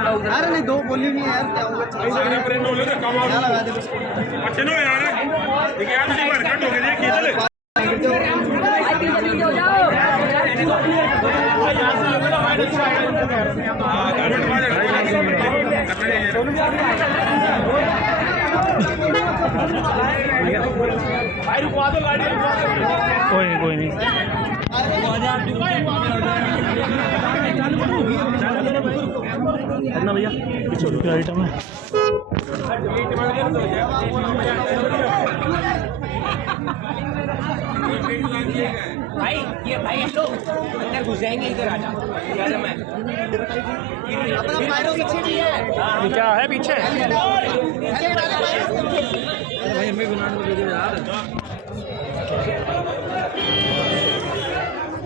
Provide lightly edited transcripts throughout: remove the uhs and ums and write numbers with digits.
अरे नहीं दो बोली नहीं है यार, क्या होगा अच्छे ना यार कट हो गए कोई नहीं करना भैया क्या आइटम है। भाई ये भाई लो अंदर घुस जाएंगे, इधर आ जा मैं अपना पैरों पीछे भी है। क्या है पीछे भाई हमें गुनाह दे दो यार।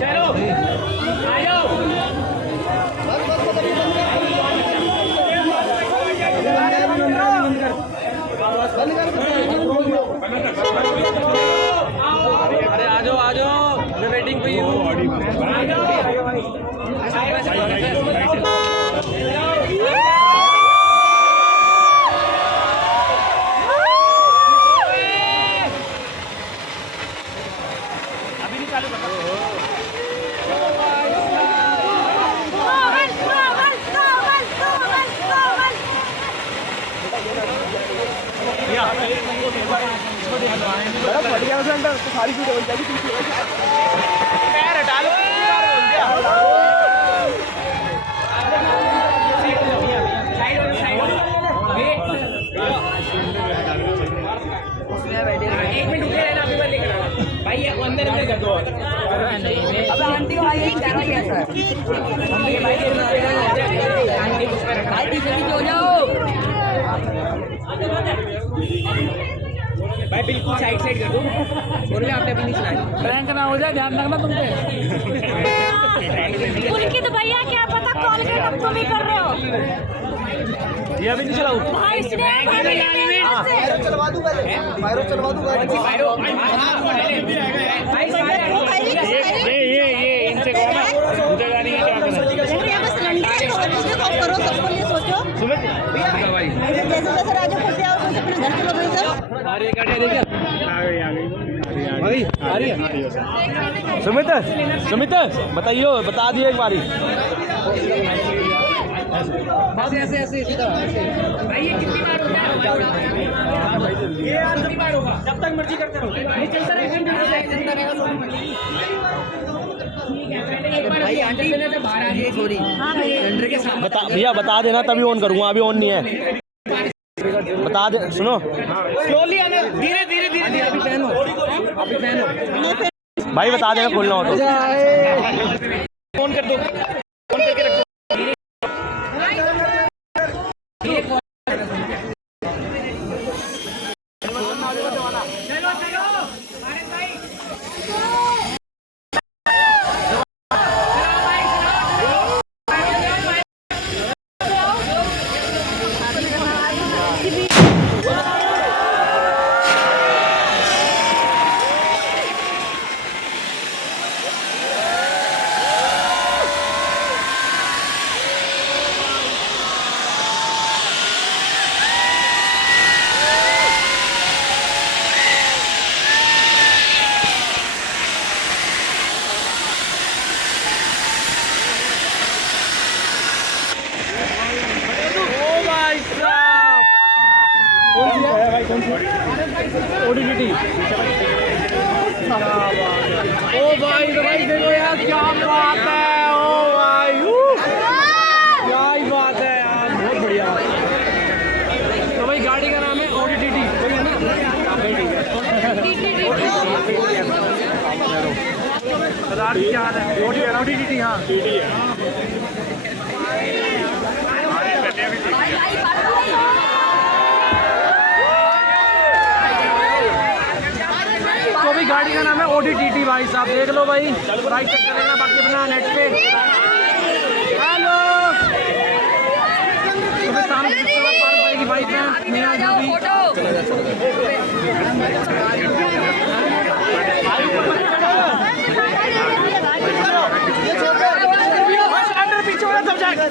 चलो आ जाओ अरे आ जाओ वेटिंग फॉर यू। अभी नहीं चालू करना। सारी वीडियो बन जाएगी पैर हटा लो एक मिनट रुके रहना, अभी बंद लेकर आना भाई। ये अंदर अंदर कर दो। अब आंटी भाई ये क्या है सर? भाई पीछे हो जाओ भाई, बिल्कुल साइड साइड कर दो। बोल रहे आपने अभी नहीं चलाया, प्रैंक ना हो जाए, ध्यान रखना तुम पे। उनकी तो भैया क्या पता कॉल के तुम ही कर रहे हो। ये अभी नहीं चलाऊं भाई चलवा दूं पहले, पायरो चलवा दूं गाड़ी। पायरो ये इनसे कहो ना उधर नहीं क्या करना। बस सिलेंडर करो, सबको ये सोचो जैसे जैसे राजू खुलते आओ अपने घर चलो भाई सर। आ गई सुमित बताइए, बता दिए एक बारी। बस ऐसे सीधा भाई। ये कितनी बार होता है? ये कितनी बार होगा? जब तक मर्जी करते रहो, ये चलता रहेगा। एक बार भाई आंटी से बाहर आ गई, सॉरी सिलेंडर के साथ भैया बता देना, तभी ऑन करूँगा, अभी ऑन नहीं है। बता दे, सुनो स्लोली आना, धीरे धीरे धीरे। अभी फैन हो, अभी फैन हो भाई, बता देना खोलना हो तो। फोन कर दो, फोन करके रखो। ओडीटी ओ भाई देखो यार, क्या बात है। ओ भाई क्या ही बात है यार, बहुत बढ़िया। तो भाई गाड़ी का नाम है ओडीटी, है ना? क्या हाल है? ओडीटी हाँ तो भी गाड़ी का नाम है ओडीटी भाई साहब, देख लो भाई, प्राइस चेक करेगा बाकी अपना नेट पे। हेलो तो सामने पार पाएगी बाइक में, मैं आ जाऊँ पीछे वाला सब जाएगा।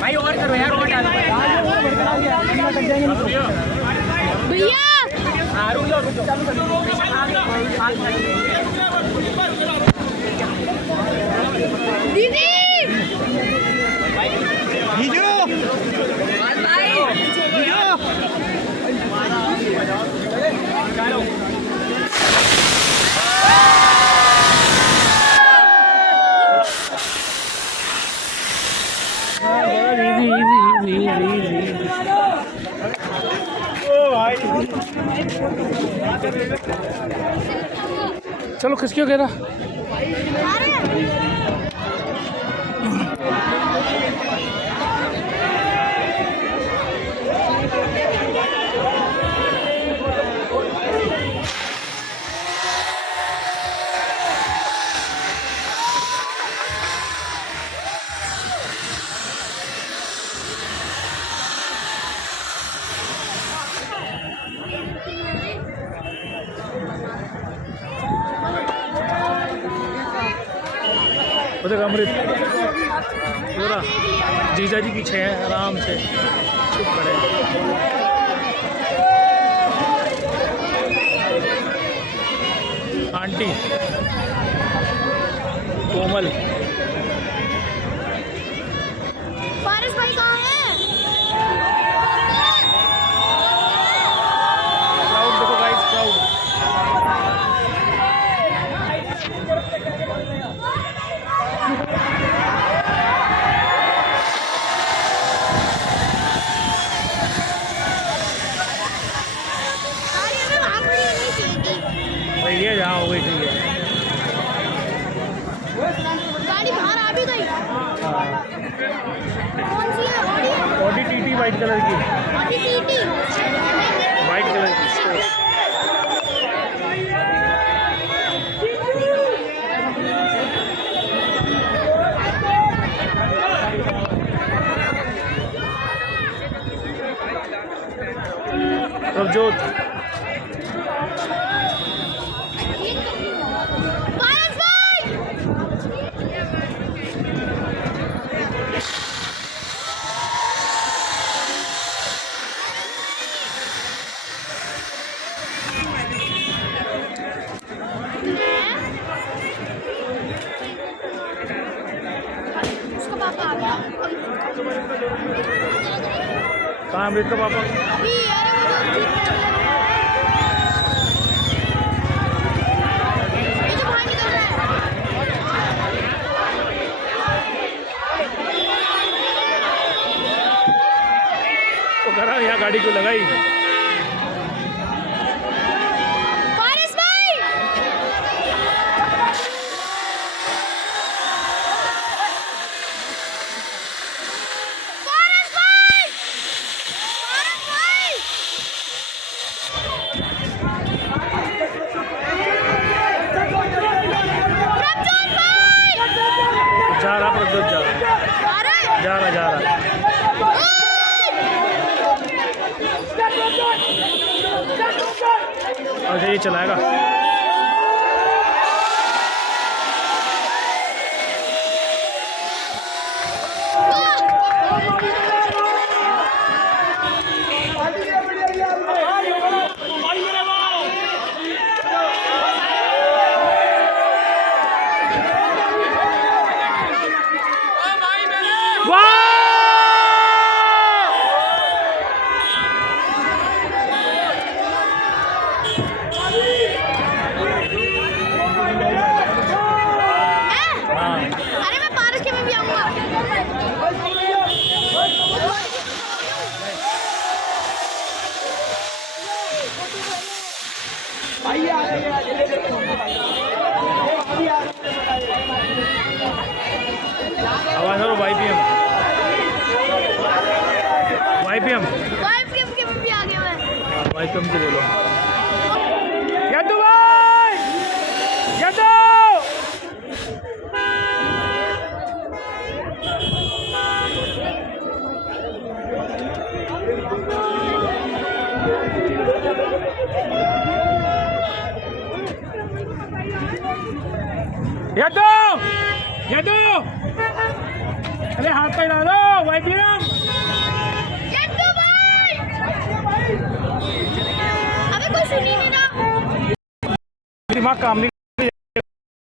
भाई और करो यार, और डालो भैया दीदी चलो किसको कह रहा उधर अमृत पूरा जीजा जी पीछे है, आराम से चुप खड़े हैं। आंटी कोमल पारस भाई कहाँ है? क्राउड देखो गाइस, क्राउड गाड़ी हमें वहाँ खड़ी होनी चाहिए। सही है, जहाँ हो गई ठीक है। गाड़ी बाहर आ भी गई। कौन सी है? Audi? Audi TT white colour की, ऑडी टीटी। वाइट कलर की प्रभजोत। पारस भाई उसका पापा आ गया। कहाँ अमृत का पापा? अभी अरे ये जो बाहर निकल रहा है। तो करा यहाँ गाड़ी को लगाई। पारस भाई पारस भाई पारस भाई प्रभजोत भाई जा रहा प्रभजोत, जा रहा अरे जा रहा जा रहा। अच्छा ये चलाएगा। करो YPM YPM भी आ गया मैं YPM को बोलो यादू भाई यादू यादू यादू अरे हाथ पे डालो YPM अबे कोई सुनी नहीं ना दिमाग काम नहीं